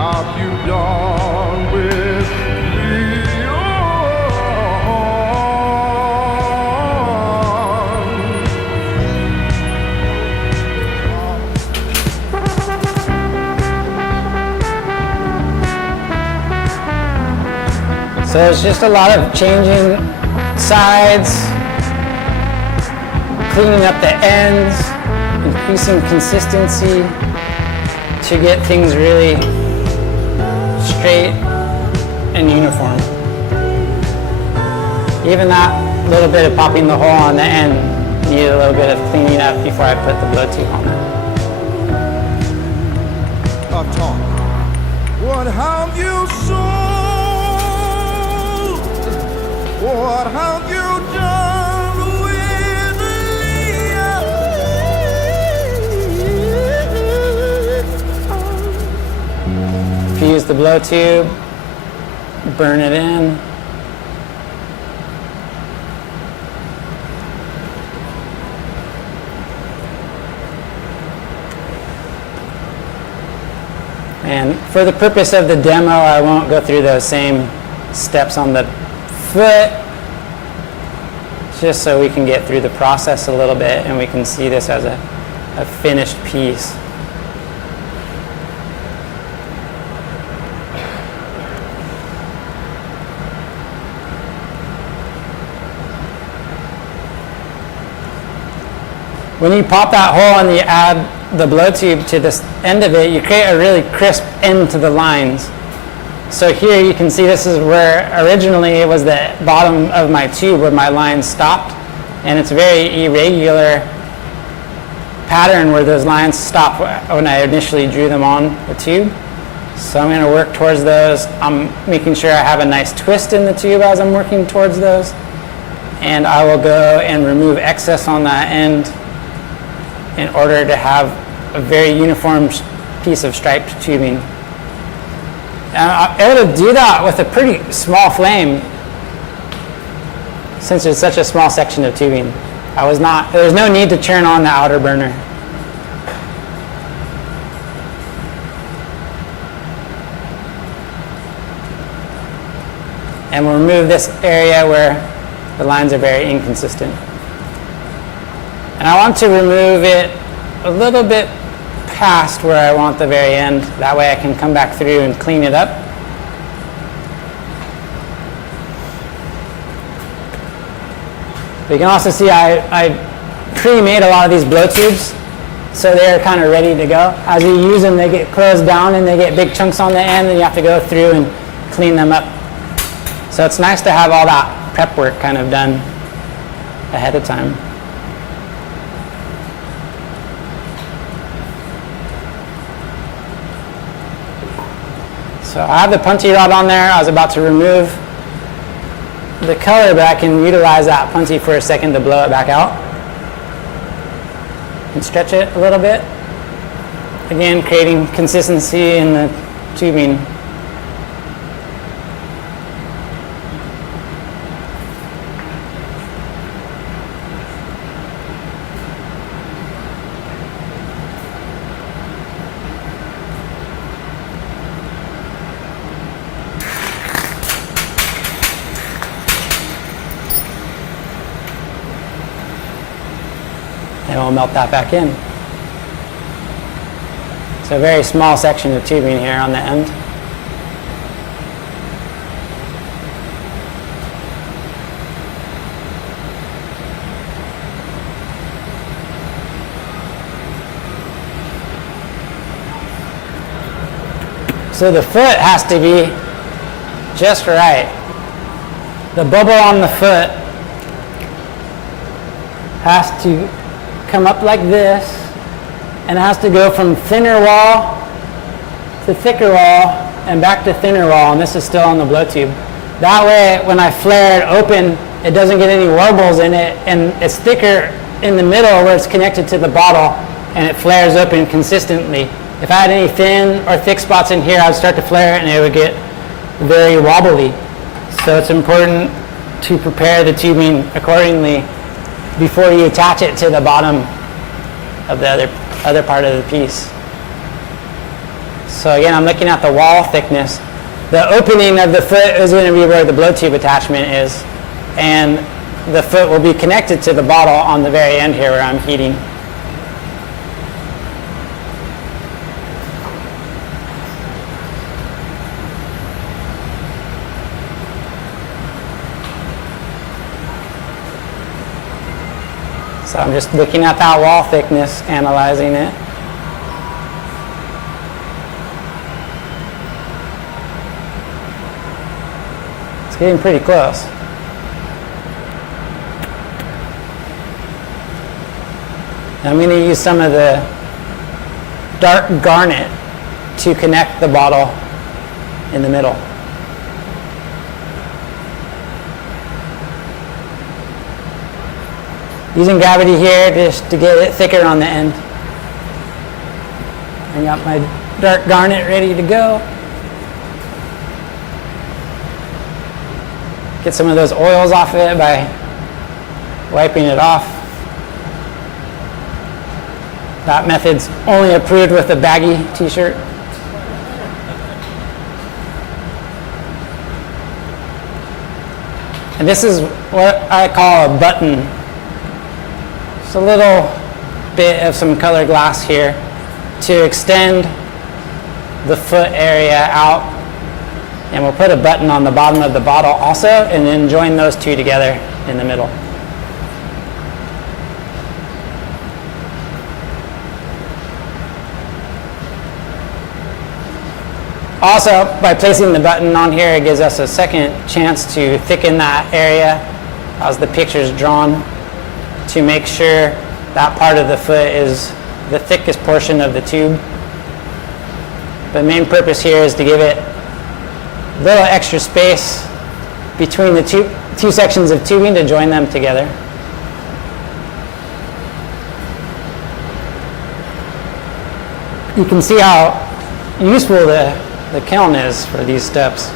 have you done with So it's just a lot of changing sides, cleaning up the ends, increasing consistency to get things really straight and uniform. Even that little bit of popping the hole on the end needed a little bit of cleaning up before I put the blow tube on there. What have you sown? What have you done with If you use the blow tube, burn it in. And for the purpose of the demo, I won't go through those same steps on the foot, just so we can get through the process a little bit and we can see this as a finished piece. When you pop that hole and you add the blow tube to this end of it, you create a really crisp end to the lines. So here you can see this is where originally it was the bottom of my tube where my lines stopped, and it's a very irregular pattern where those lines stop when I initially drew them on the tube. So I'm going to work towards those. I'm making sure I have a nice twist in the tube as I'm working towards those, and I will go and remove excess on that end in order to have a very uniform piece of striped tubing. And I'm able to do that with a pretty small flame since it's such a small section of tubing. There was no need to turn on the outer burner. And we'll remove this area where the lines are very inconsistent. And I want to remove it a little bit past where I want the very end. That way I can come back through and clean it up. But you can also see I pre-made a lot of these blow tubes, so they're kind of ready to go. As you use them, they get closed down and they get big chunks on the end, and you have to go through and clean them up. So it's nice to have all that prep work kind of done ahead of time. So I have the puntee rod on there. I was about to remove the color, but I can utilize that puntee for a second to blow it back out and stretch it a little bit. Again, creating consistency in the tubing. And we'll melt that back in. It's a very small section of tubing here on the end. So the foot has to be just right. The bubble on the foot has to come up like this, and it has to go from thinner wall to thicker wall and back to thinner wall, and this is still on the blow tube. That way when I flare it open, it doesn't get any warbles in it, and it's thicker in the middle where it's connected to the bottle, and it flares open consistently. If I had any thin or thick spots in here, I'd start to flare it and it would get very wobbly. So it's important to prepare the tubing accordingly before you attach it to the bottom of the other part of the piece. So again, I'm looking at the wall thickness. The opening of the foot is going to be where the blow tube attachment is, and the foot will be connected to the bottle on the very end here where I'm heating. So I'm just looking at that wall thickness, analyzing it. It's getting pretty close. I'm going to use some of the dark garnet to connect the bottle in the middle. Using gravity here just to get it thicker on the end. I got my dark garnet ready to go. Get some of those oils off of it by wiping it off. That method's only approved with a BAGI t-shirt. And this is what I call a button. Just a little bit of some colored glass here to extend the foot area out. And we'll put a button on the bottom of the bottle also, and then join those two together in the middle. Also, by placing the button on here, it gives us a second chance to thicken that area as the picture's drawn, to make sure that part of the foot is the thickest portion of the tube. The main purpose here is to give it a little extra space between the two sections of tubing to join them together. You can see how useful the kiln is for these steps.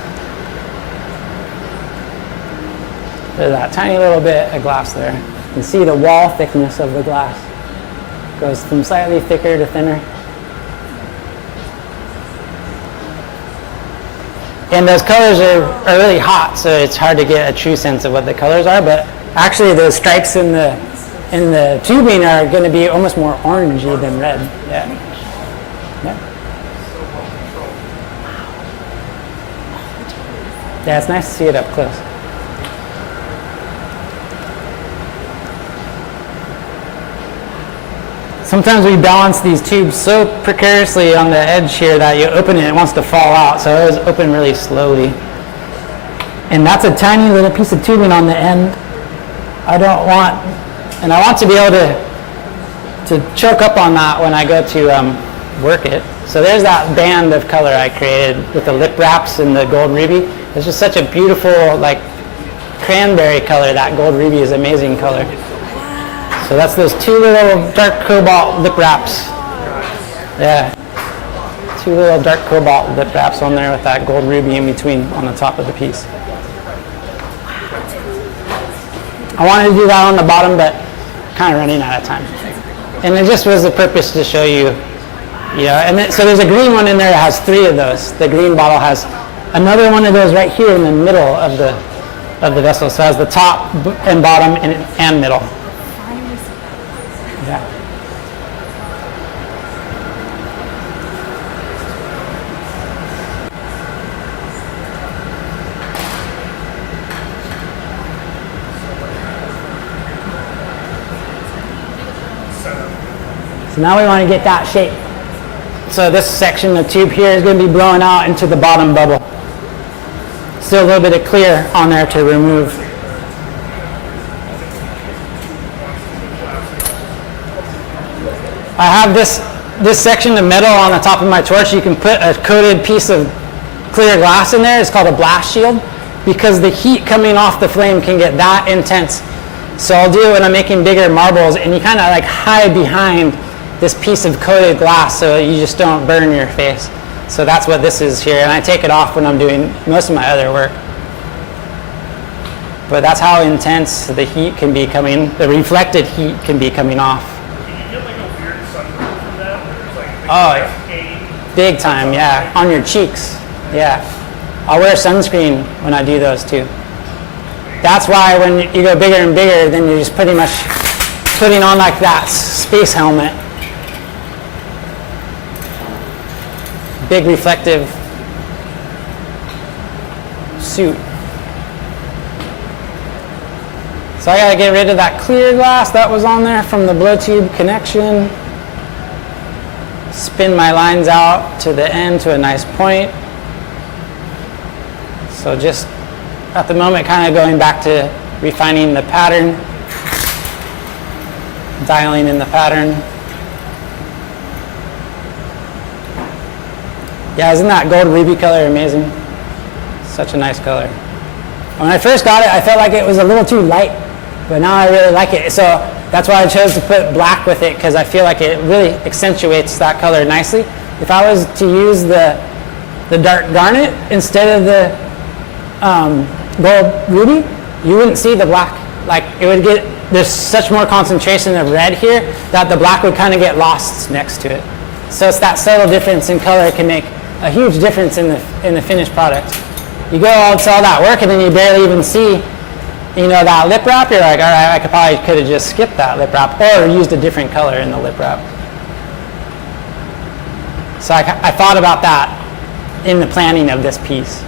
There's that tiny little bit of glass there. You can see the wall thickness of the glass. Goes from slightly thicker to thinner. And those colors are really hot, so it's hard to get a true sense of what the colors are, but actually the stripes in the tubing are going to be almost more orangey than red. Yeah. Yeah, it's nice to see it up close. Sometimes we balance these tubes so precariously on the edge here that you open it, it wants to fall out, so it was open really slowly. And that's a tiny little piece of tubing on the end. I want to be able to choke up on that when I go to work it. So there's that band of color I created with the lip wraps and the gold ruby. It's just such a beautiful, like, cranberry color. That gold ruby is amazing color. So that's those two little dark cobalt lip wraps. Yeah. Two little dark cobalt lip wraps on there with that gold ruby in between on the top of the piece. I wanted to do that on the bottom, but kind of running out of time. And it just was the purpose to show you. Yeah, and so there's a green one in there that has 3 of those. The green bottle has another one of those right here in the middle of the vessel. So it has the top and bottom and middle. Yeah. So now we want to get that shape. So this section of tube here is going to be blowing out into the bottom bubble. Still a little bit of clear on there to remove. I have this section of metal on the top of my torch. You can put a coated piece of clear glass in there. It's called a blast shield, because the heat coming off the flame can get that intense. So I'll do it when I'm making bigger marbles, and you kind of like hide behind this piece of coated glass so you just don't burn your face. So that's what this is here, and I take it off when I'm doing most of my other work. But that's how intense the heat can be coming, the reflected heat can be coming off. Can you get like a weird sunburn from that? Where there's like Oh, yeah. Big time, yeah. On your cheeks, yeah. I'll wear sunscreen when I do those too. That's why when you go bigger and bigger, then you're just pretty much putting on like that space helmet. Big reflective suit. So I gotta get rid of that clear glass that was on there from the blow tube connection. Spin my lines out to the end to a nice point. So just at the moment kind of going back to refining the pattern, dialing in the pattern. Yeah, isn't that gold ruby color amazing? Such a nice color. When I first got it, I felt like it was a little too light, but now I really like it. So that's why I chose to put black with it, because I feel like it really accentuates that color nicely. If I was to use the dark garnet instead of the gold ruby, you wouldn't see the black. Like it would get, there's such more concentration of red here that the black would kind of get lost next to it. So it's that subtle difference in color can make a huge difference in the finished product. You go all to all that work and then you barely even see, you know, that lip wrap. You're like, all right, I could have just skipped that lip wrap or used a different color in the lip wrap. So I thought about that in the planning of this piece.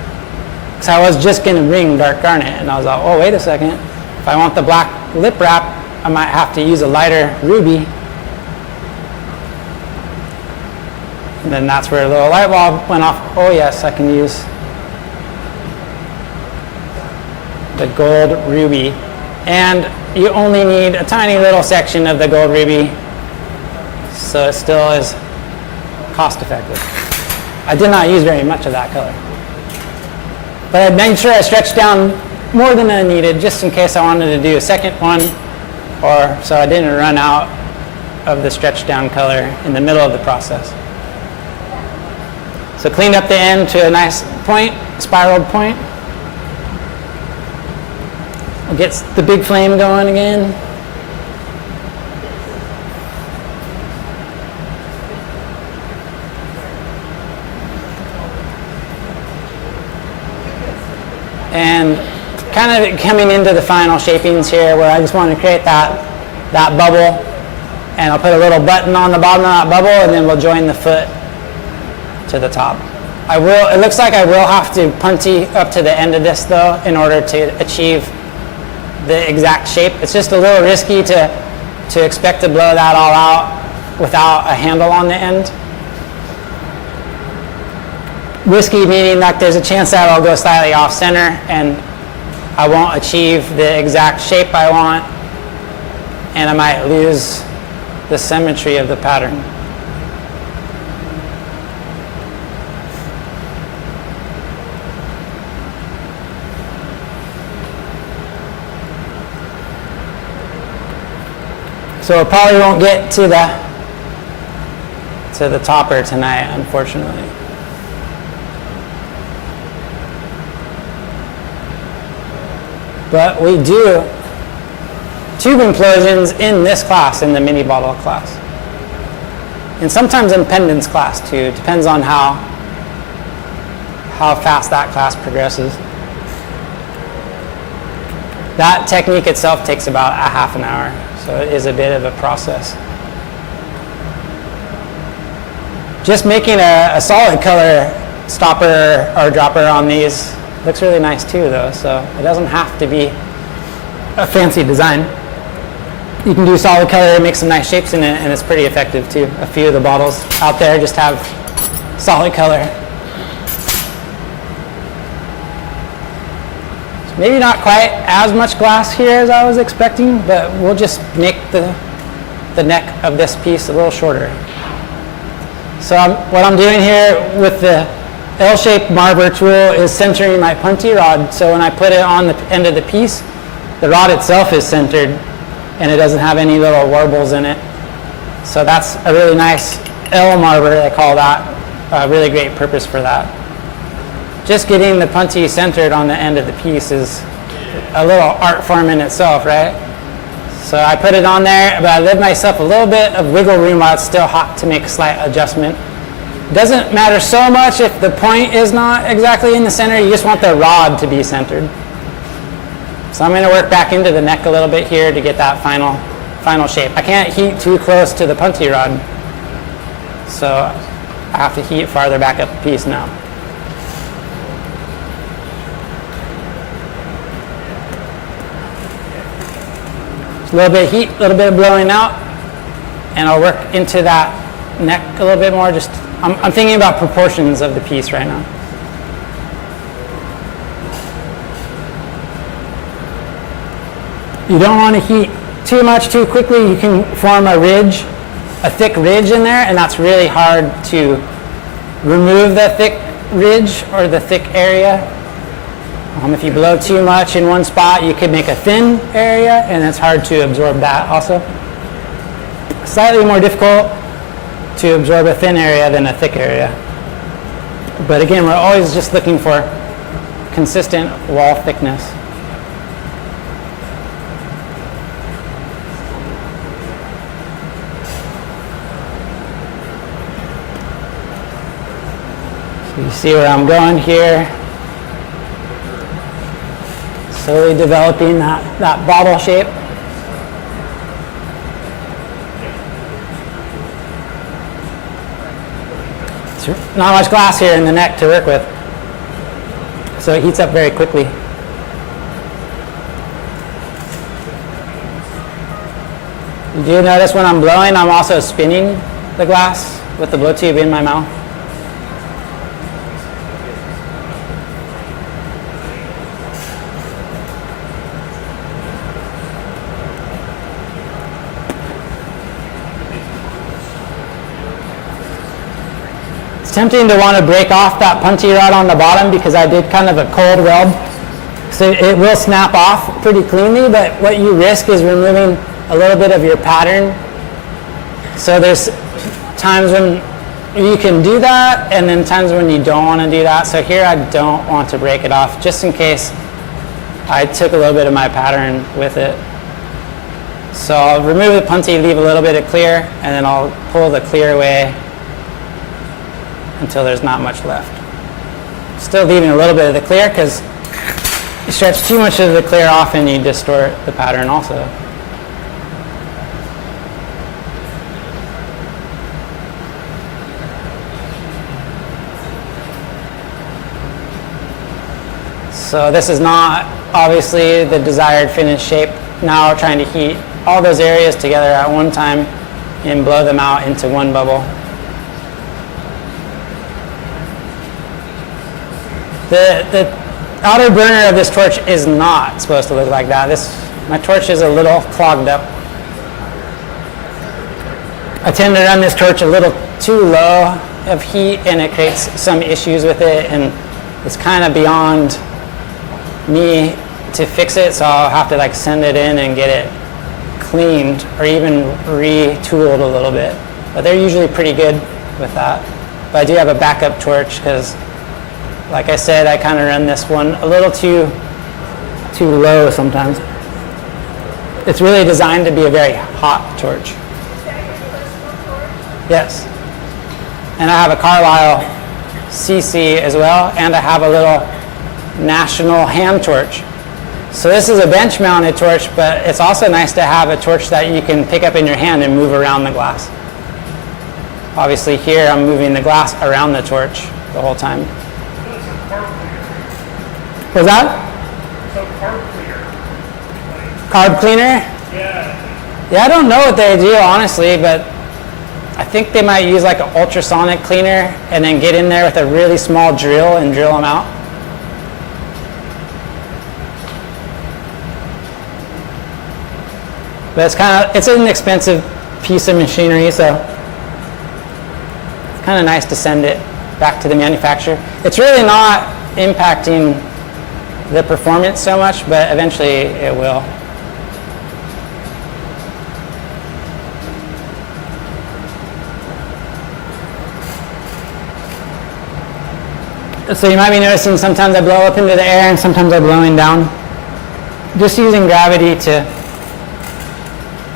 Because I was just going to bring dark garnet, and I was like, oh, wait a second. If I want the black lip wrap, I might have to use a lighter ruby. And then that's where a little light bulb went off. Oh, yes, I can use the gold ruby. And you only need a tiny little section of the gold ruby, so it still is cost effective. I did not use very much of that color. But I made sure I stretched down more than I needed, just in case I wanted to do a second one, or so I didn't run out of the stretched down color in the middle of the process. So cleaned up the end to a nice point, spiraled point. We'll get the big flame going again. And kind of coming into the final shapings here, where I just want to create that bubble, and I'll put a little button on the bottom of that bubble, and then we'll join the foot to the top. It looks like I will have to punty up to the end of this though, in order to achieve the exact shape. It's just a little risky to expect to blow that all out without a handle on the end. Risky meaning that there's a chance that I'll go slightly off center and I won't achieve the exact shape I want, and I might lose the symmetry of the pattern. So it probably won't get to the topper tonight, unfortunately. But we do tube implosions in this class, in the mini bottle class. And sometimes in pendants class too. Depends on how fast that class progresses. That technique itself takes about a half an hour, so it is a bit of a process. Just making a solid color stopper or dropper on these looks really nice too though, so it doesn't have to be a fancy design. You can do solid color and make some nice shapes in it, and it's pretty effective too. A few of the bottles out there just have solid color. So maybe not quite as much glass here as I was expecting, but we'll just make the neck of this piece a little shorter. So what I'm doing here with the L-shaped marber tool is centering my punty rod, so when I put it on the end of the piece, the rod itself is centered and it doesn't have any little warbles in it. So that's a really nice L marber, I call that. A really great purpose for that. Just getting the punty centered on the end of the piece is a little art form in itself, right? So I put it on there, but I leave myself a little bit of wiggle room while it's still hot to make a slight adjustment. Doesn't matter so much if the point is not exactly in the center, you just want the rod to be centered. So I'm going to work back into the neck a little bit here to get that final shape. I can't heat too close to the puntee rod, so I have to heat farther back up the piece now. Just a little bit of heat, a little bit of blowing out, and I'll work into that neck a little bit more. Just I'm thinking about proportions of the piece right now. You don't want to heat too much too quickly. You can form a ridge, a thick ridge in there, and that's really hard to remove the thick ridge or the thick area. If you blow too much in one spot, you could make a thin area, and it's hard to absorb that also. Slightly more difficult to absorb a thin area than a thick area. But again, we're always just looking for consistent wall thickness. So you see where I'm going here. Slowly developing that bottle shape. There's not much glass here in the neck to work with, so it heats up very quickly. You do notice when I'm blowing, I'm also spinning the glass with the blow tube in my mouth. Tempting to want to break off that puntee rod on the bottom because I did kind of a cold weld. So it will snap off pretty cleanly, but what you risk is removing a little bit of your pattern. So there's times when you can do that and then times when you don't want to do that. So here I don't want to break it off just in case I took a little bit of my pattern with it. So I'll remove the puntee, leave a little bit of clear, and then I'll pull the clear away until there's not much left. Still leaving a little bit of the clear because you stretch too much of the clear off and you distort the pattern also. So this is not obviously the desired finished shape. Now we're trying to heat all those areas together at one time and blow them out into one bubble. The outer burner of this torch is not supposed to look like that. My torch is a little clogged up. I tend to run this torch a little too low of heat and it creates some issues with it, and it's kind of beyond me to fix it, so I'll have to send it in and get it cleaned or even retooled a little bit. But they're usually pretty good with that. But I do have a backup torch because, like I said, I kind of run this one a little too low sometimes. It's really designed to be a very hot torch. Yes. And I have a Carlisle CC as well, and I have a little National hand torch. So this is a bench mounted torch, but it's also nice to have a torch that you can pick up in your hand and move around the glass. Obviously here I'm moving the glass around the torch the whole time. Was that? So carb cleaner. Carb cleaner? Yeah. Yeah, I don't know what they do honestly, but I think they might use like an ultrasonic cleaner and then get in there with a really small drill and drill them out. But it's an expensive piece of machinery, so it's kind of nice to send it back to the manufacturer. It's really not impacting the performance so much, but eventually it will. So you might be noticing sometimes I blow up into the air and sometimes I'm blowing down. Just using gravity to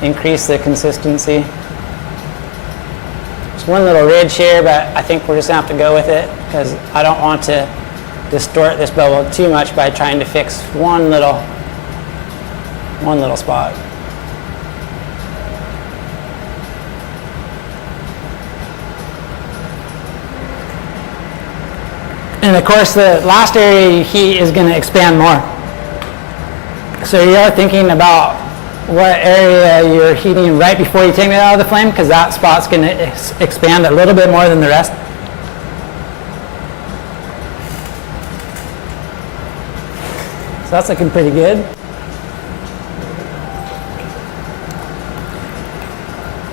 increase the consistency. There's one little ridge here, but I think we're just gonna have to go with it because I don't want to distort this bubble too much by trying to fix one little spot. And of course, the last area you heat is going to expand more. So you are thinking about what area you're heating right before you take it out of the flame, because that spot's going to expand a little bit more than the rest. So that's looking pretty good.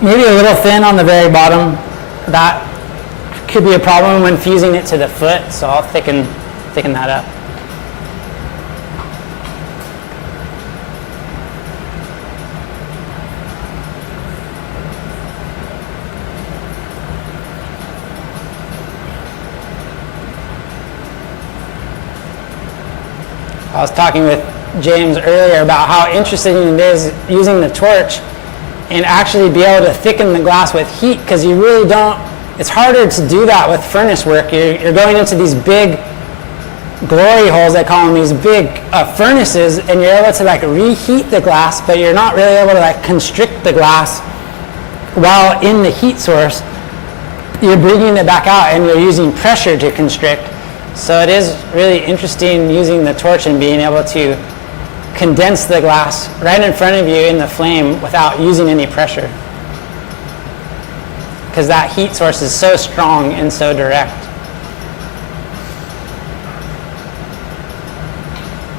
Maybe a little thin on the very bottom. That could be a problem when fusing it to the foot, so I'll thicken that up. I was talking with James earlier about how interesting it is using the torch and actually be able to thicken the glass with heat, because you really don't, it's harder to do that with furnace work. You're going into these big glory holes, they call them, these big furnaces, and you're able to like reheat the glass, but you're not really able to like constrict the glass while in the heat source. You're bringing it back out and you're using pressure to constrict. So it is really interesting using the torch and being able to condense the glass right in front of you in the flame without using any pressure, because that heat source is so strong and so direct.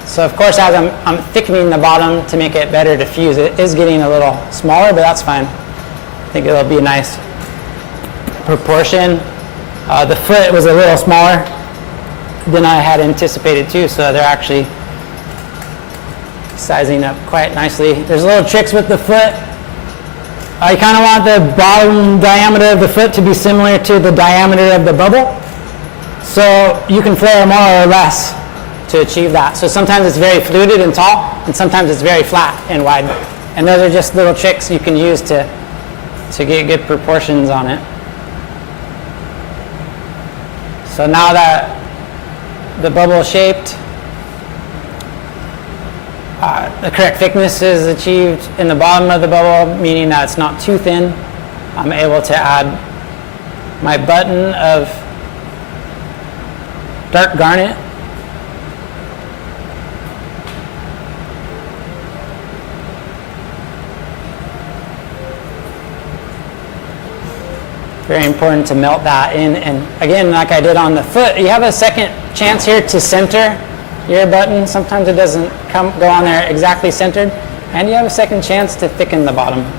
So of course, as I'm thickening the bottom to make it better to fuse, it is getting a little smaller, but that's fine. I think it'll be a nice proportion. The foot was a little smaller than I had anticipated too, so they're actually sizing up quite nicely. There's little tricks with the foot. I kind of want the bottom diameter of the foot to be similar to the diameter of the bubble, so you can flare more or less to achieve that. So sometimes it's very fluted and tall, and sometimes it's very flat and wide. And those are just little tricks you can use to get good proportions on it. So now that the bubble is shaped, the correct thickness is achieved in the bottom of the bubble, meaning that it's not too thin. I'm able to add my button of dark garnet. Very important to melt that in, and again, like I did on the foot, you have a second chance here to center your button. Sometimes it doesn't go on there exactly centered, and you have a second chance to thicken the bottom.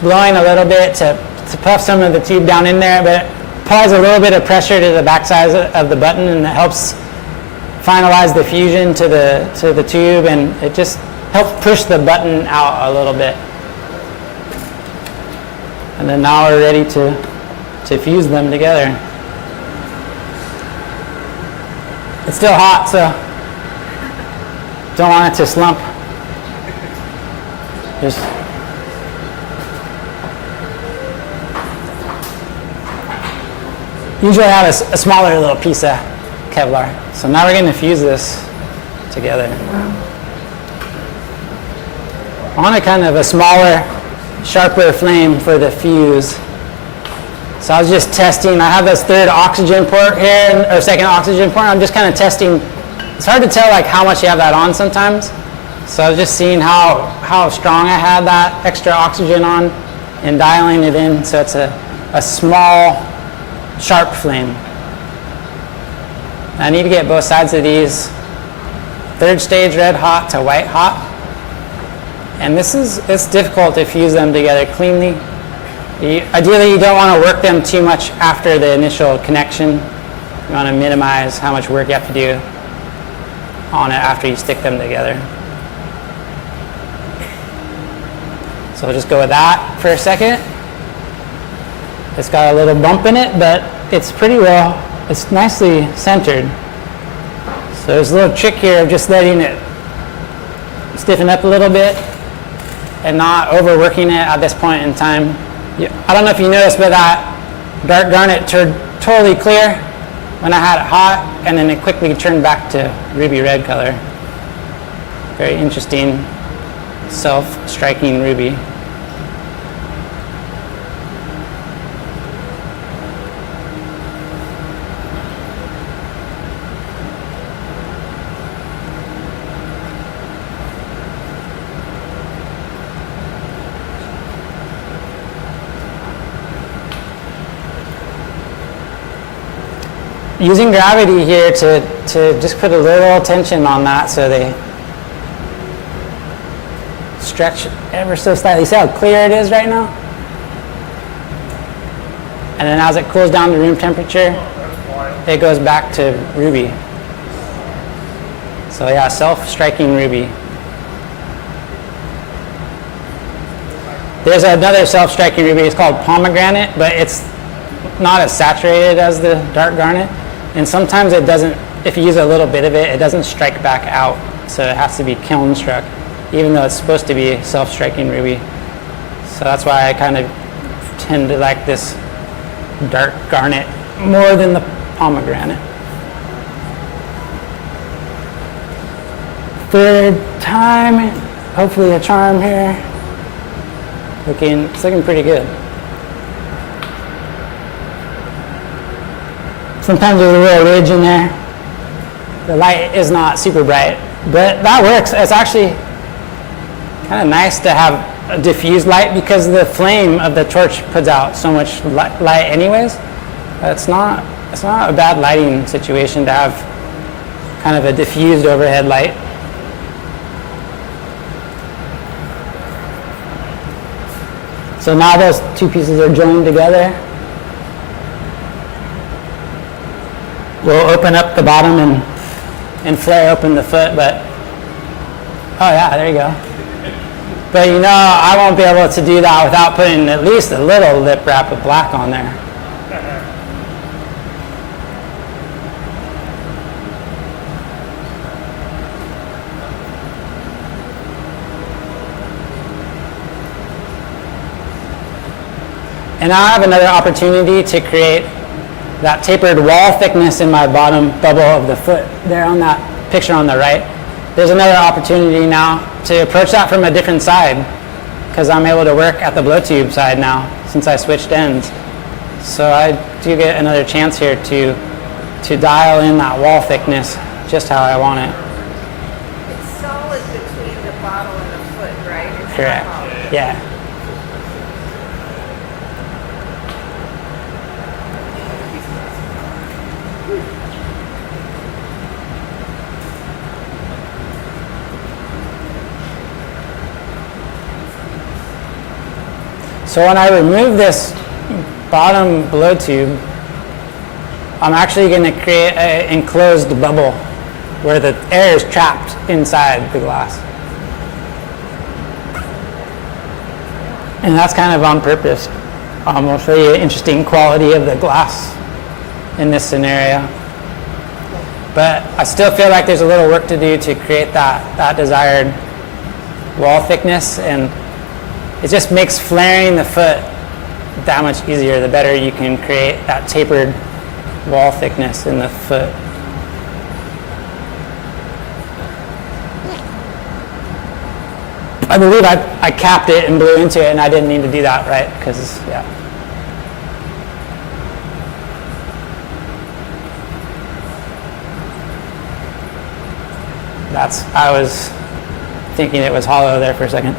Blowing a little bit to puff some of the tube down in there, but it applies a little bit of pressure to the backside of the button, and it helps finalize the fusion to the tube, and it just helps push the button out a little bit. And then now we're ready to fuse them together. It's still hot, so don't want it to slump. Just usually I have a smaller little piece of Kevlar. So now we're going to fuse this together. I want a kind of a smaller, sharper flame for the fuse. So I was just testing. I have this third oxygen port here, or second oxygen port. I'm just kind of testing. It's hard to tell like how much you have that on sometimes. So I was just seeing how strong I had that extra oxygen on and dialing it in. So it's a small, sharp flame. I need to get both sides of these third stage red hot to white hot, and it's difficult to fuse them together cleanly. Ideally you don't want to work them too much after the initial connection. You want to minimize how much work you have to do. on it after you stick them together. So we'll just go with that for a second. It's got a little bump in it, but it's pretty well, it's nicely centered. So there's a little trick here of just letting it stiffen up a little bit and not overworking it at this point in time. I don't know if you noticed, but that dark garnet turned totally clear when I had it hot, and then it quickly turned back to ruby red color. Very interesting, self-striking ruby. Using gravity here to just put a little tension on that so they stretch ever so slightly. See how clear it is right now? And then as it cools down to room temperature, it goes back to ruby. So yeah, self-striking ruby. There's another self-striking ruby, it's called pomegranate, but it's not as saturated as the dark garnet. And sometimes it doesn't, if you use a little bit of it, it doesn't strike back out. So it has to be kiln struck, even though it's supposed to be self-striking ruby. So that's why I kind of tend to like this dark garnet more than the pomegranate. Third time, hopefully a charm here. It's looking pretty good. Sometimes there's a little ridge in there. The light is not super bright, but that works. It's actually kind of nice to have a diffused light because the flame of the torch puts out so much light anyways. It's not a bad lighting situation to have kind of a diffused overhead light. So now those two pieces are joined together. We'll open up the bottom and flare open the foot, but oh yeah, there you go. But you know, I won't be able to do that without putting at least a little lip wrap of black on there. And now I have another opportunity to create that tapered wall thickness in my bottom bubble of the foot there on that picture on the right. There's another opportunity now to approach that from a different side because I'm able to work at the blow tube side now since I switched ends. So I do get another chance here to dial in that wall thickness just how I want it. It's solid between the bottle and the foot, right? It's Correct. not hollow. Yeah. So when I remove this bottom blow tube, I'm actually going to create an enclosed bubble where the air is trapped inside the glass. And that's kind of on purpose. We'll show you an interesting quality of the glass in this scenario. But I still feel like there's a little work to do to create that desired wall thickness, and it just makes flaring the foot that much easier the better you can create that tapered wall thickness in the foot. I believe I capped it and blew into it, and I didn't need to do that, right? Because, yeah. I was thinking it was hollow there for a second.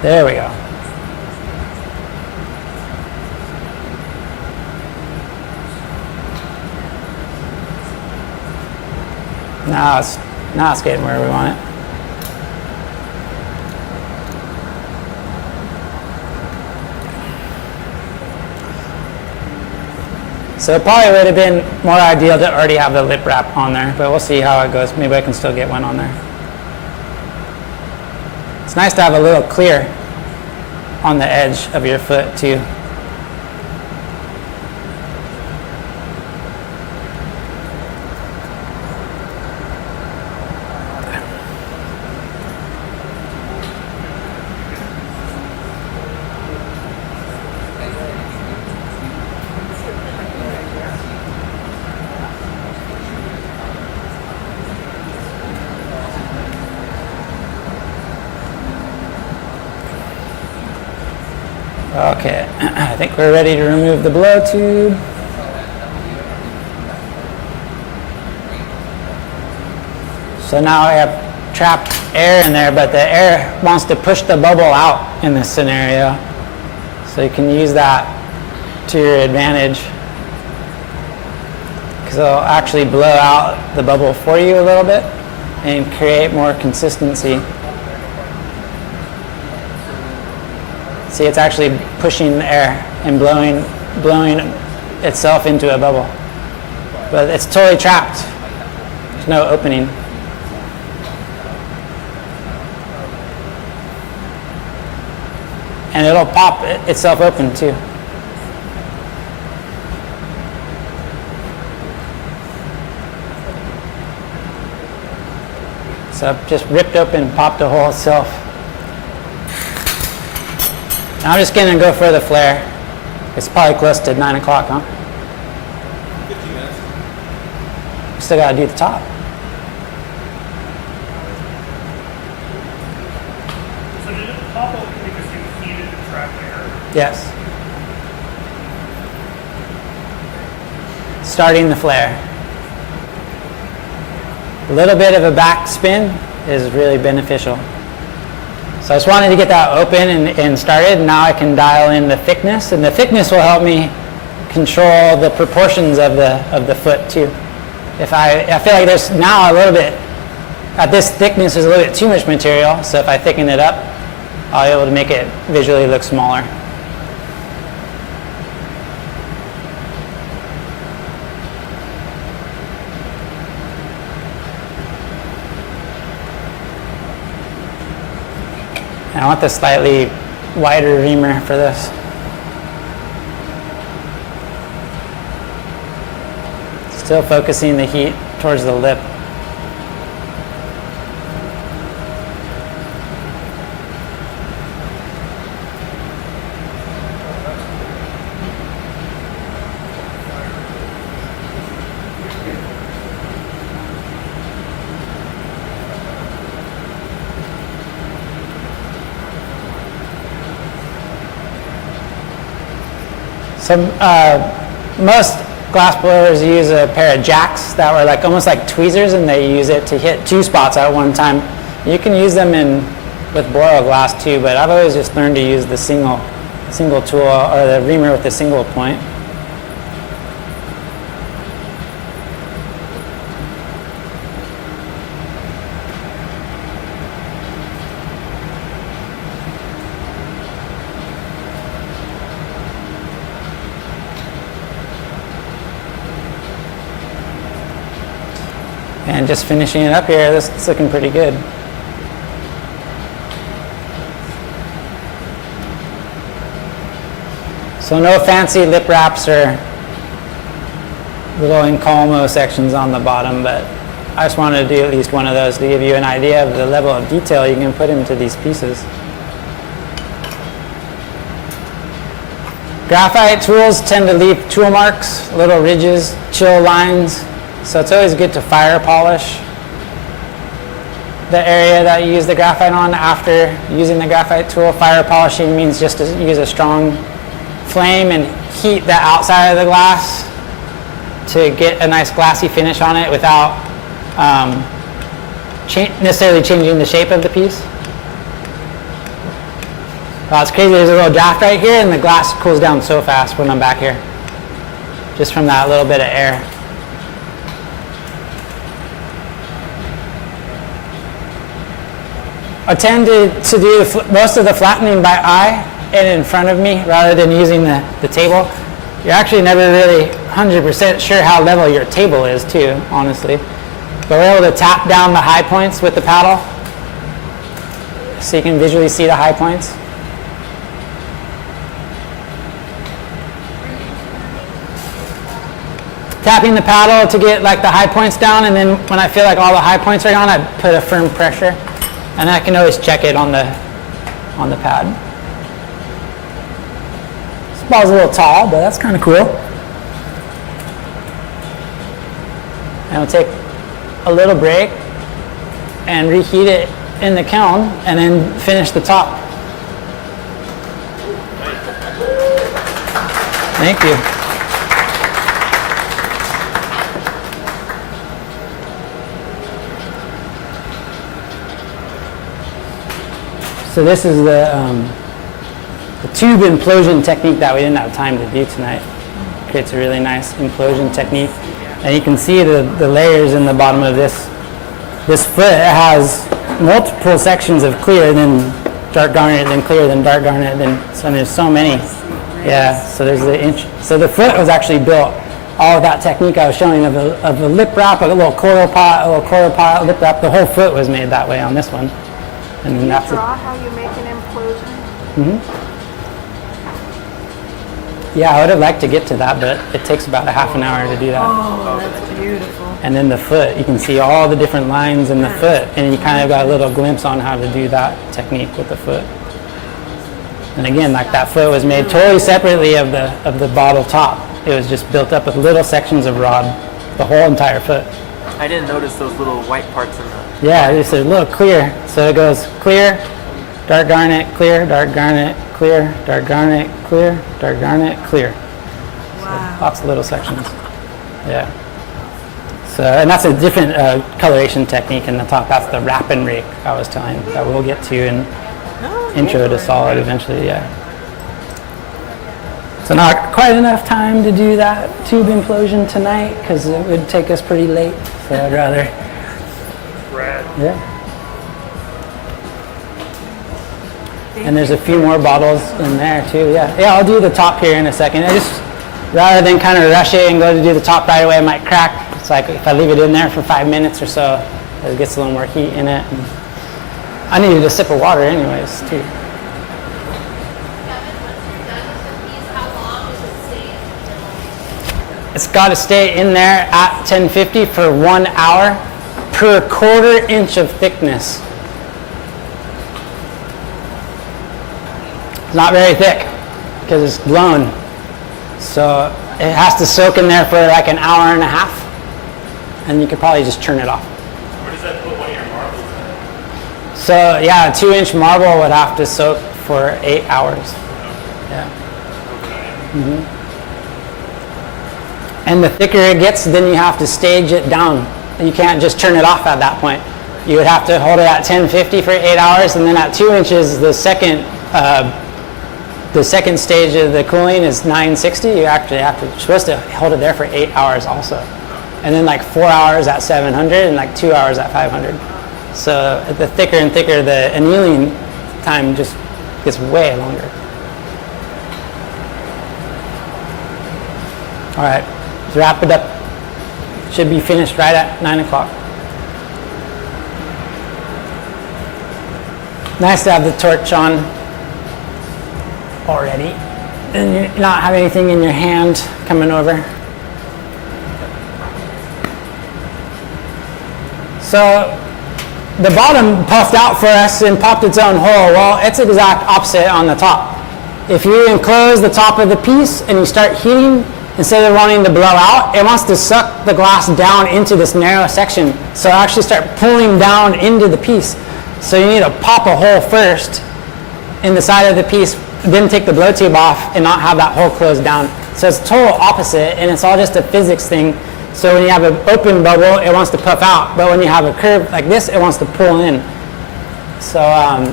There we go. Now it's getting where we want it. So it probably would have been more ideal to already have the lip wrap on there, but we'll see how it goes. Maybe I can still get one on there. It's nice to have a little clear on the edge of your foot too. Okay, I think we're ready to remove the blow tube. So now I have trapped air in there, but the air wants to push the bubble out in this scenario. So you can use that to your advantage, because it'll actually blow out the bubble for you a little bit and create more consistency. See, it's actually pushing the air and blowing itself into a bubble. But it's totally trapped. There's no opening. And it'll pop itself open too. So just ripped open, popped the hole itself. Now I'm just going to go for the flare. It's probably close to 9 o'clock, huh? 15 minutes. We still got to do the top. So did it pop open because you heated the trapped air? Yes. Starting the flare. A little bit of a back spin is really beneficial. So I just wanted to get that open and started. Now I can dial in the thickness, and the thickness will help me control the proportions of the foot too. If I feel like there's now a little bit, at this thickness there's a little bit too much material, so if I thicken it up, I'll be able to make it visually look smaller. I want the slightly wider reamer for this. Still focusing the heat towards the lip. Most glass blowers use a pair of jacks that were almost like tweezers, and they use it to hit 2 spots at one time. You can use them with Boro glass too, but I've always just learned to use the single tool, or the reamer with the single point. And just finishing it up here, this is looking pretty good. So no fancy lip wraps or little incolmo sections on the bottom, but I just wanted to do at least one of those to give you an idea of the level of detail you can put into these pieces. Graphite tools tend to leave tool marks, little ridges, chill lines. So it's always good to fire polish the area that you use the graphite on after using the graphite tool. Fire polishing means just to use a strong flame and heat the outside of the glass to get a nice glassy finish on it without necessarily changing the shape of the piece. Wow, it's crazy. There's a little draft right here, and the glass cools down so fast when I'm back here, just from that little bit of air. I tend to do most of the flattening by eye and in front of me rather than using the table. You're actually never really 100% sure how level your table is too, honestly. But we're able to tap down the high points with the paddle, so you can visually see the high points. Tapping the paddle to get like the high points down, and then when I feel like all the high points are gone, I put a firm pressure, and I can always check it on the pad. This ball's a little tall, but that's kind of cool. And we'll take a little break and reheat it in the kiln, and then finish the top. Thank you. So this is the tube implosion technique that we didn't have time to do tonight. Creates a really nice implosion technique. And you can see the layers in the bottom of this foot. It has multiple sections of clear, then dark garnet, then clear, then dark garnet, so there's so many. Yeah, so there's the inch. So the foot was actually built, all of that technique I was showing of a lip wrap, a little coil pot, lip wrap, the whole foot was made that way on this one. And then that's Draw how you make an implosion? Yeah, I would have liked to get to that, but it takes about a half an hour to do that. Oh, that's beautiful. And then the foot, you can see all the different lines in the foot, and you kind of got a little glimpse on how to do that technique with the foot. And again, like that foot was made totally separately of the bottle top. It was just built up with little sections of rod, the whole entire foot. I didn't notice those little white parts in the... Yeah, it's a little clear. So it goes clear, dark garnet, clear, dark garnet, clear, dark garnet, clear, dark garnet, clear. Wow. So lots of little sections. Yeah. So, and that's a different coloration technique in the top. That's the wrap and rake I was telling that we'll get to in intro to solid eventually, yeah. So not quite enough time to do that tube implosion tonight because it would take us pretty late. So I'd rather. Yeah. And there's a few more bottles in there too. Yeah. Yeah, I'll do the top here in a second. I just, rather than kind of rush it and go to do the top right away, it might crack. It's like if I leave it in there for 5 minutes or so, it gets a little more heat in it. And I needed a sip of water anyways too. It's got to stay in there at 1050 for 1 hour per 1/4 inch of thickness. It's not very thick because it's blown. So it has to soak in there for like an hour and a half, and you could probably just turn it off. Where does that put one of your marbles in? So yeah, a 2-inch marble would have to soak for 8 hours. Yeah. And the thicker it gets, then you have to stage it down. You can't just turn it off at that point. You would have to hold it at 1050 for 8 hours, and then at 2 inches, the second stage of the cooling is 960. You actually you're supposed to hold it there for 8 hours also. And then like 4 hours at 700 and like 2 hours at 500. So the thicker and thicker, the annealing time just gets way longer. All right, let's wrap it up. Should be finished right at 9 o'clock. Nice to have the torch on already. And you not have anything in your hand coming over. So the bottom puffed out for us and popped its own hole. Well, it's exact opposite on the top. If you enclose the top of the piece and you start heating, instead of wanting to blow out, it wants to suck the glass down into this narrow section. So actually start pulling down into the piece. So you need to pop a hole first in the side of the piece, then take the blow tube off and not have that hole closed down. So it's total opposite, and it's all just a physics thing. So when you have an open bubble, it wants to puff out. But when you have a curve like this, it wants to pull in. So I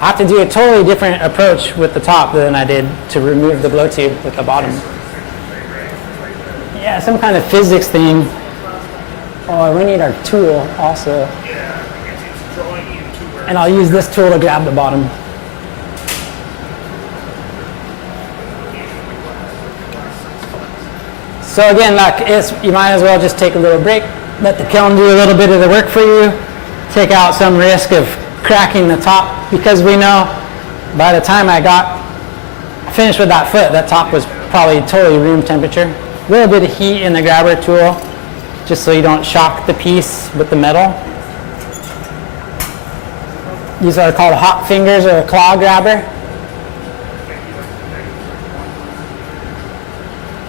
have to do a totally different approach with the top than I did to remove the blow tube with the bottom. Yeah, some kind of physics thing. Oh, we need our tool also. It's drawing you to where. And I'll use this tool to grab the bottom. So again, you might as well just take a little break, let the kiln do a little bit of the work for you, take out some risk of cracking the top, because we know by the time I got finished with that foot, that top was probably totally room temperature. A little bit of heat in the grabber tool, just so you don't shock the piece with the metal. These are called hot fingers or a claw grabber.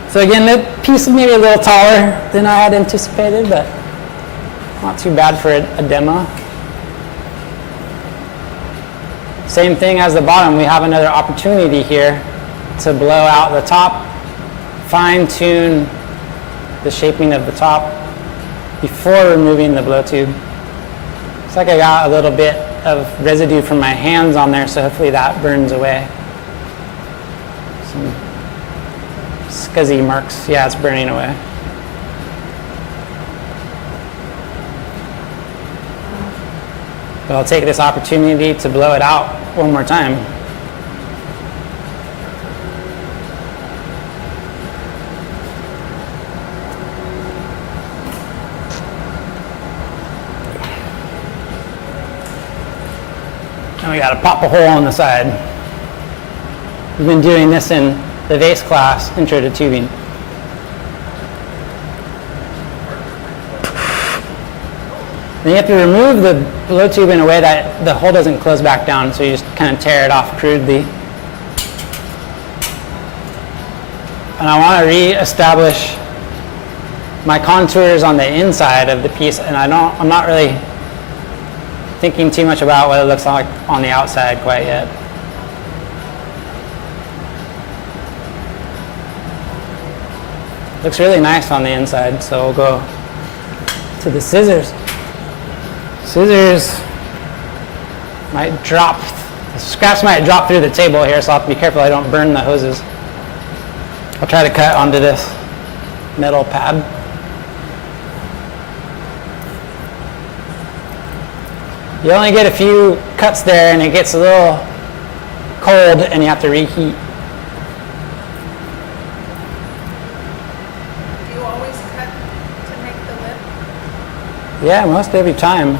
So again, the piece is maybe a little taller than I had anticipated, but not too bad for a demo. Same thing as the bottom, we have another opportunity here to blow out the top, fine tune the shaping of the top before removing the blow tube. Looks like I got a little bit of residue from my hands on there, so hopefully that burns away. Some scuzzy marks, yeah, it's burning away. But I'll take this opportunity to blow it out one more time. And we got to pop a hole on the side. We've been doing this in the vase class, Intro to Tubing. Then you have to remove the blow tube in a way that the hole doesn't close back down, so you just kind of tear it off crudely. And I want to re-establish my contours on the inside of the piece, and I'm not really thinking too much about what it looks like on the outside quite yet. Looks really nice on the inside, so we'll go to the scissors. Scissors might drop, the scraps might drop through the table here, so I'll have to be careful I don't burn the hoses. I'll try to cut onto this metal pad. You only get a few cuts there and it gets a little cold and you have to reheat. Do you always cut to make the lip? Yeah, most every time.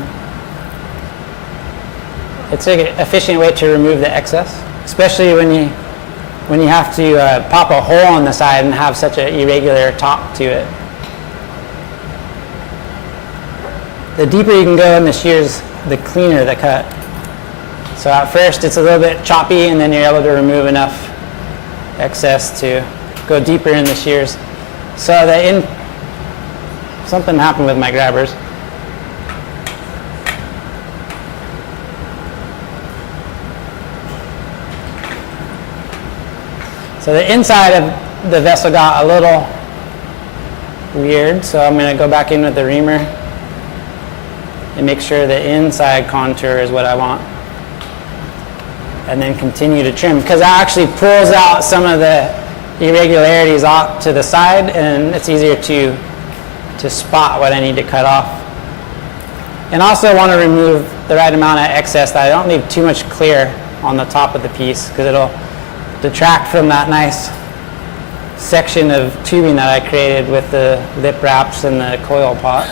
It's an efficient way to remove the excess, especially when you have to pop a hole on the side and have such an irregular top to it. The deeper you can go in the shears, the cleaner the cut. So at first it's a little bit choppy, and then you're able to remove enough excess to go deeper in the shears. So something happened with my grabbers. So the inside of the vessel got a little weird, so I'm going to go back in with the reamer and make sure the inside contour is what I want. And then continue to trim, because that actually pulls out some of the irregularities off to the side, and it's easier to spot what I need to cut off. And also want to remove the right amount of excess that I don't leave too much clear on the top of the piece, because it'll detract from that nice section of tubing that I created with the lip wraps and the coil pot.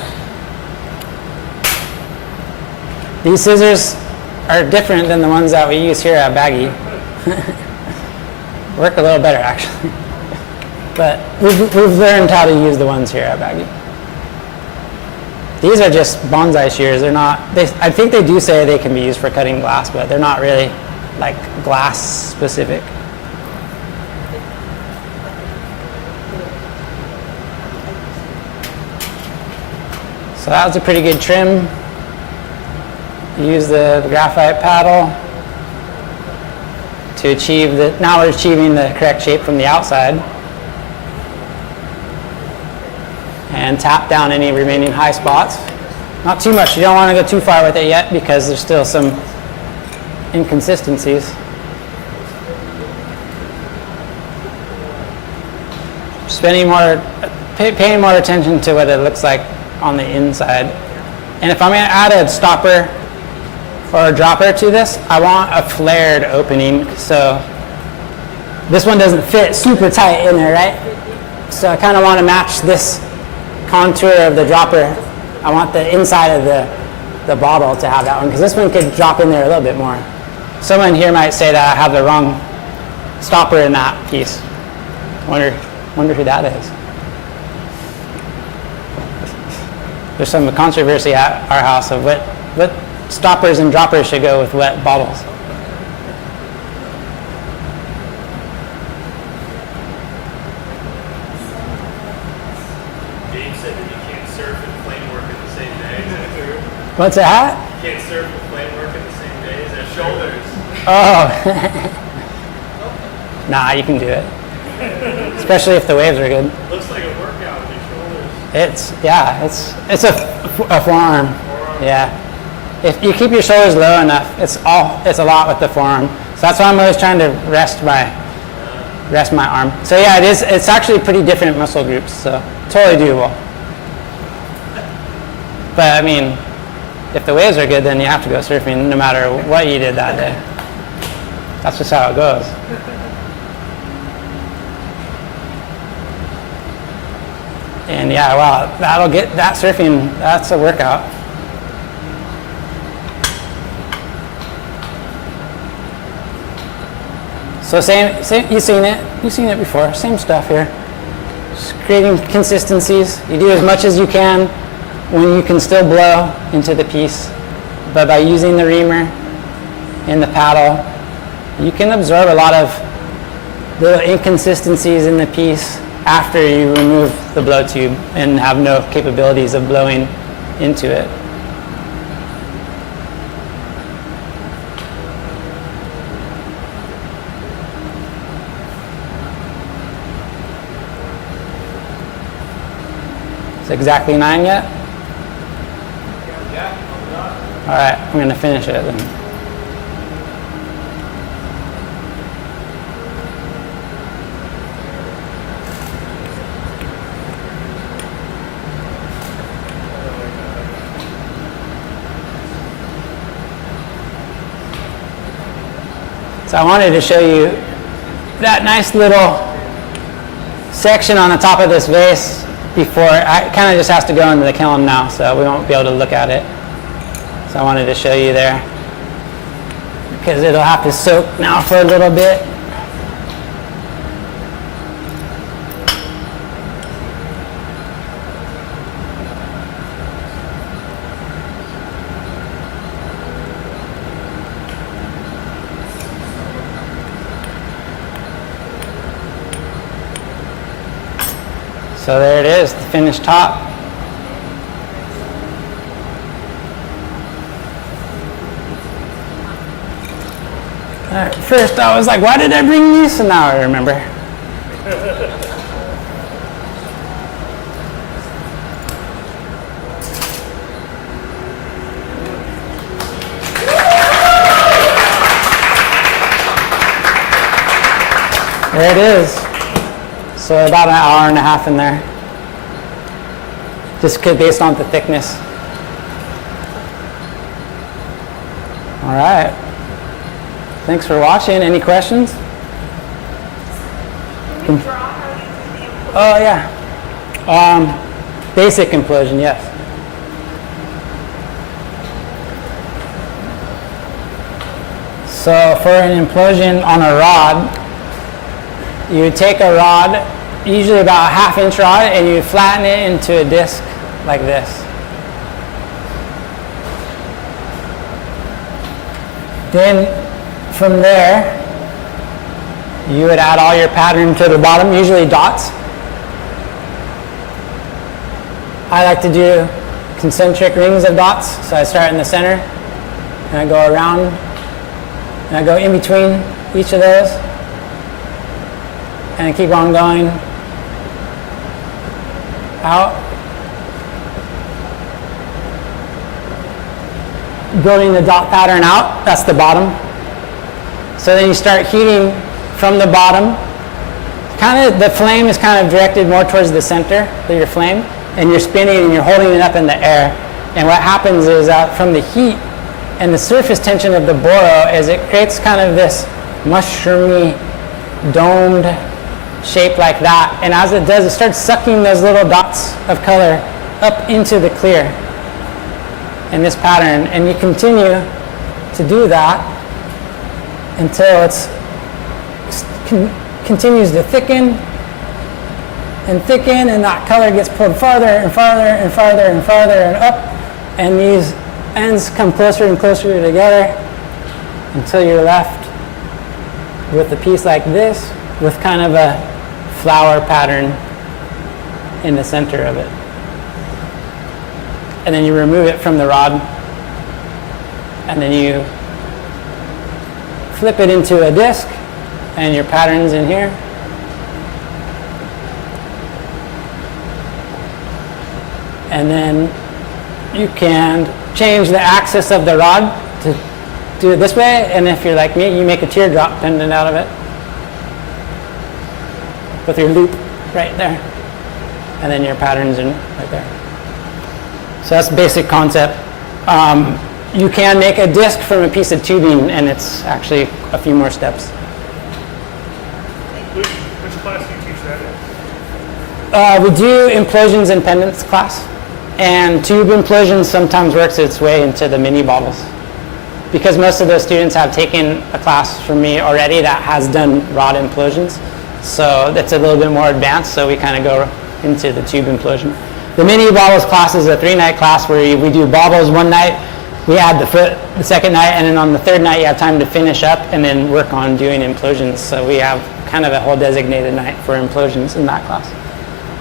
These scissors are different than the ones that we use here at BAGI. Work a little better actually. But we've learned how to use the ones here at BAGI. These are just bonsai shears. They're not, I think they do say they can be used for cutting glass, but they're not really like glass specific. So that was a pretty good trim. Use the graphite paddle to achieve now we're achieving the correct shape from the outside. And tap down any remaining high spots. Not too much, you don't want to go too far with it yet because there's still some inconsistencies. Paying more attention to what it looks like on the inside. And if I'm going to add a stopper or a dropper to this, I want a flared opening, so this one doesn't fit super tight in there, right? So I kind of want to match this contour of the dropper. I want the inside of the bottle to have that one, because this one could drop in there a little bit more. Someone here might say that I have the wrong stopper in that piece. Wonder who that is. There's some controversy at our house of what stoppers and droppers should go with wet bottles. Dave said that you can't surf and flame work at the same day. Is that true? What's that? You can't surf and flame work at the same day. Is that shoulders? Oh. Nah, you can do it. Especially if the waves are good. Looks like a workout with your shoulders. It's a forearm. Yeah. If you keep your shoulders low enough, it's a lot with the forearm. So that's why I'm always trying to rest my arm. So yeah, it's actually pretty different muscle groups, so totally doable. But I mean, if the waves are good, then you have to go surfing no matter what you did that day. That's just how it goes. And yeah, well, that'll get that surfing, that's a workout. So same, you've seen it before, same stuff here. Just creating consistencies. You do as much as you can when you can still blow into the piece, but by using the reamer and the paddle, you can absorb a lot of little inconsistencies in the piece after you remove the blow tube and have no capabilities of blowing into it. It's exactly 9 yet? Yeah. All right, I'm gonna finish it then. So I wanted to show you that nice little section on the top of this vase before. It kind of just has to go into the kiln now, so we won't be able to look at it. So I wanted to show you there, because it'll have to soak now for a little bit. So there it is, the finished top. At first I was like, why did I bring these? And now I remember. There it is. So about an hour and a half in there, just based on the thickness. All right. Thanks for watching. Any questions? Can you draw how you do the implosion? Oh yeah. Basic implosion, yes. So for an implosion on a rod, you would take a rod, usually about a ½ inch rod, and you flatten it into a disc like this. Then from there, you would add all your pattern to the bottom, usually dots. I like to do concentric rings of dots, so I start in the center, and I go around, and I go in between each of those, and I keep on going out, building the dot pattern out. That's the bottom. So then you start heating from the bottom. Kind of, the flame is kind of directed more towards the center of your flame, and you're spinning and you're holding it up in the air. And what happens is that from the heat and the surface tension of the boro, is it creates kind of this mushroomy, domed shape like that. And as it does, it starts sucking those little dots of color up into the clear in this pattern. And you continue to do that until it's continues to thicken and thicken, and that color gets pulled farther and farther and farther and farther and up, and these ends come closer and closer together until you're left with a piece like this with kind of a flower pattern in the center of it. And then you remove it from the rod, and then you flip it into a disc, and your pattern's in here. And then you can change the axis of the rod to do it this way, and if you're like me, you make a teardrop pendant out of it with your loop right there, and then your pattern's in right there. So that's the basic concept. You can make a disc from a piece of tubing, and it's actually a few more steps. Which class do you teach that in? We do implosions and pendants class, and tube implosions sometimes works its way into the mini bottles, because most of those students have taken a class from me already that has done rod implosions, so that's a little bit more advanced, so we kind of go into the tube implosion. The mini bottles class is a 3-night class where we do bobbles one night, we add the foot the second night, and then on the third night you have time to finish up and then work on doing implosions. So we have kind of a whole designated night for implosions in that class.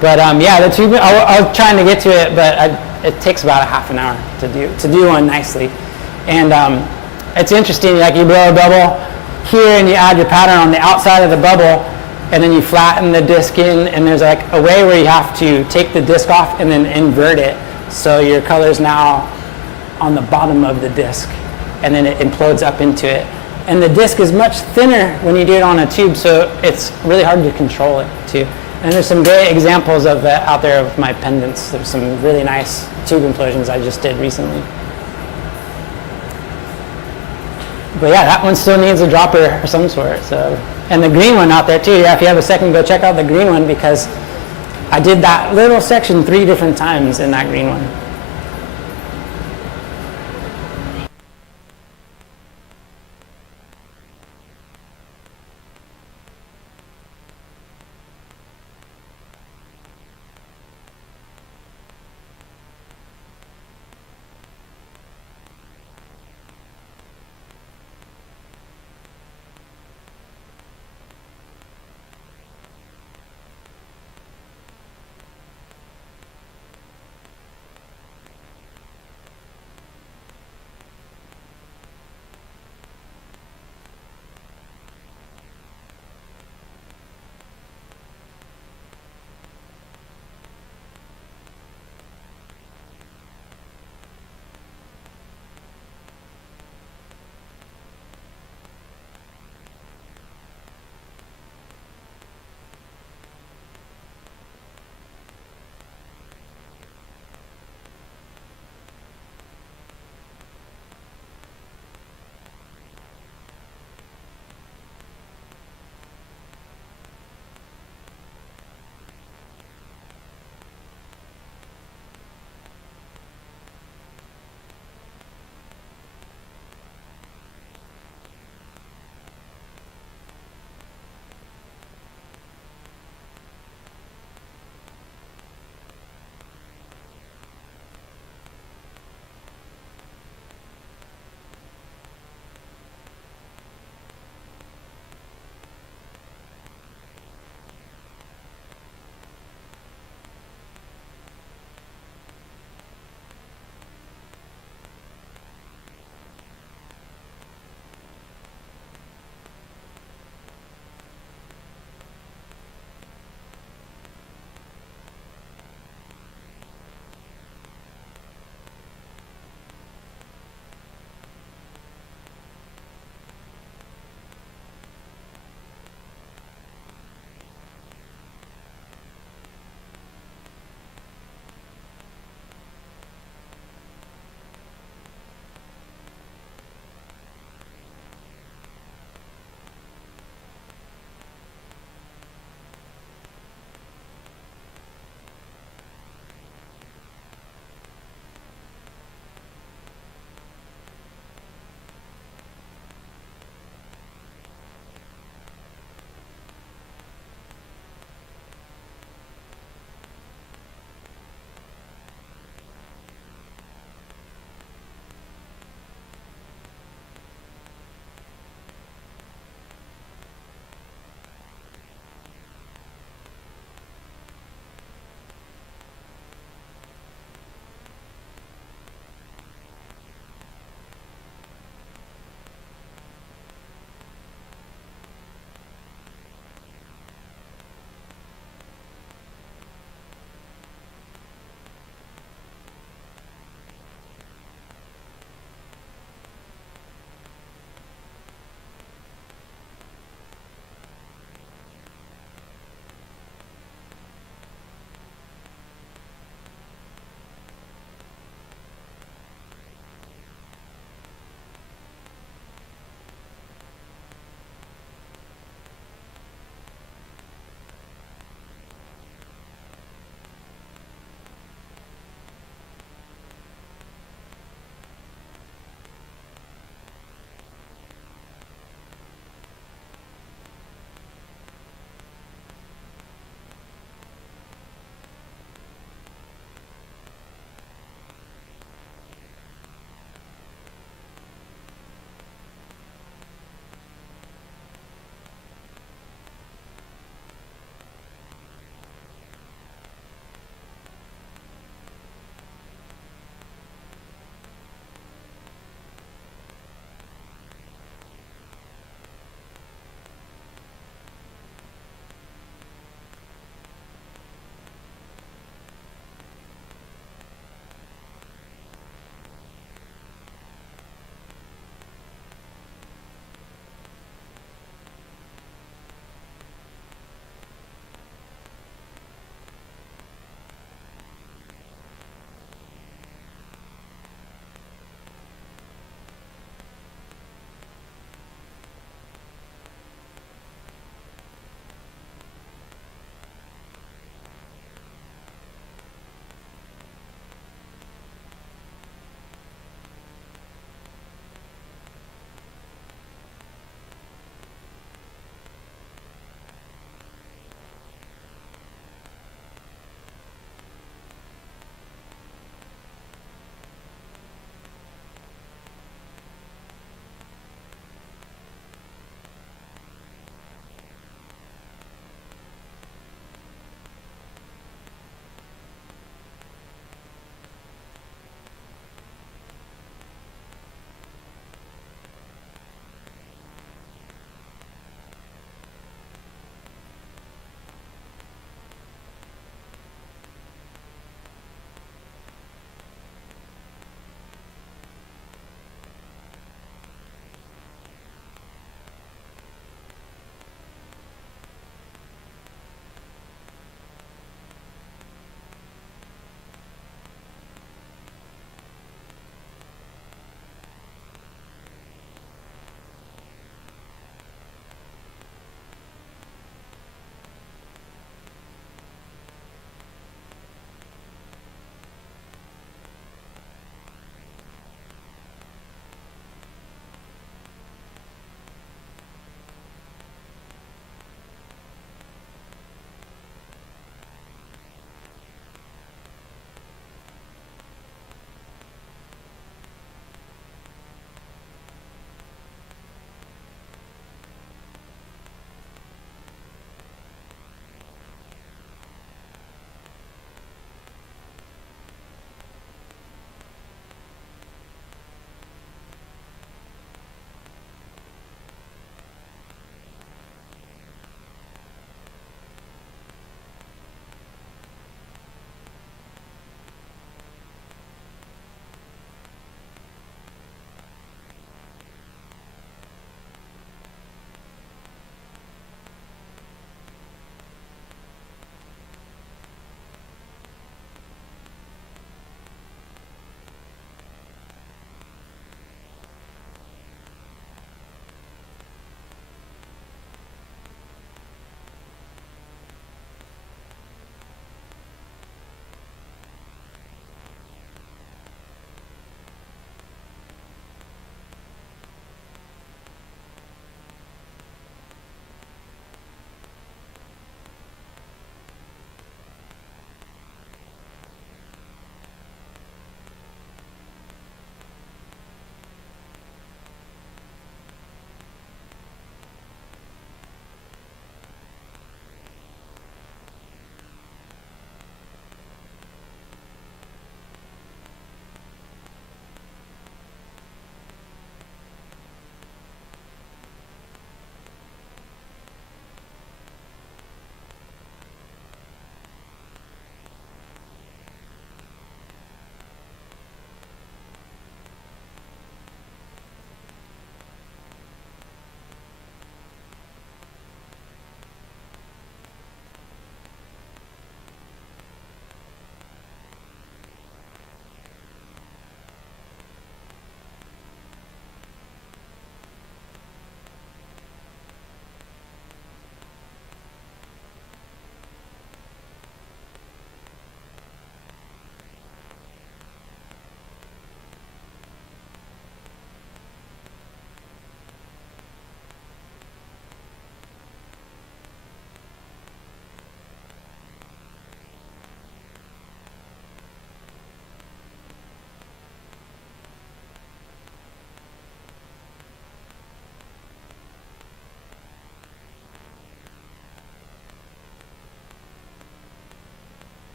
But yeah, the tube, I was trying to get to it, but it takes about a half an hour to do one nicely. And it's interesting, like you blow a bubble here and you add your pattern on the outside of the bubble, and then you flatten the disc in, and there's like a way where you have to take the disc off and then invert it, so your color's now on the bottom of the disc, and then it implodes up into it. And the disc is much thinner when you do it on a tube, so it's really hard to control it too. And there's some great examples of that out there of my pendants. There's some really nice tube implosions I just did recently. But yeah, that one still needs a dropper of some sort. So, and the green one out there too. Yeah, if you have a second, go check out the green one, because I did that little section 3 different times in that green one.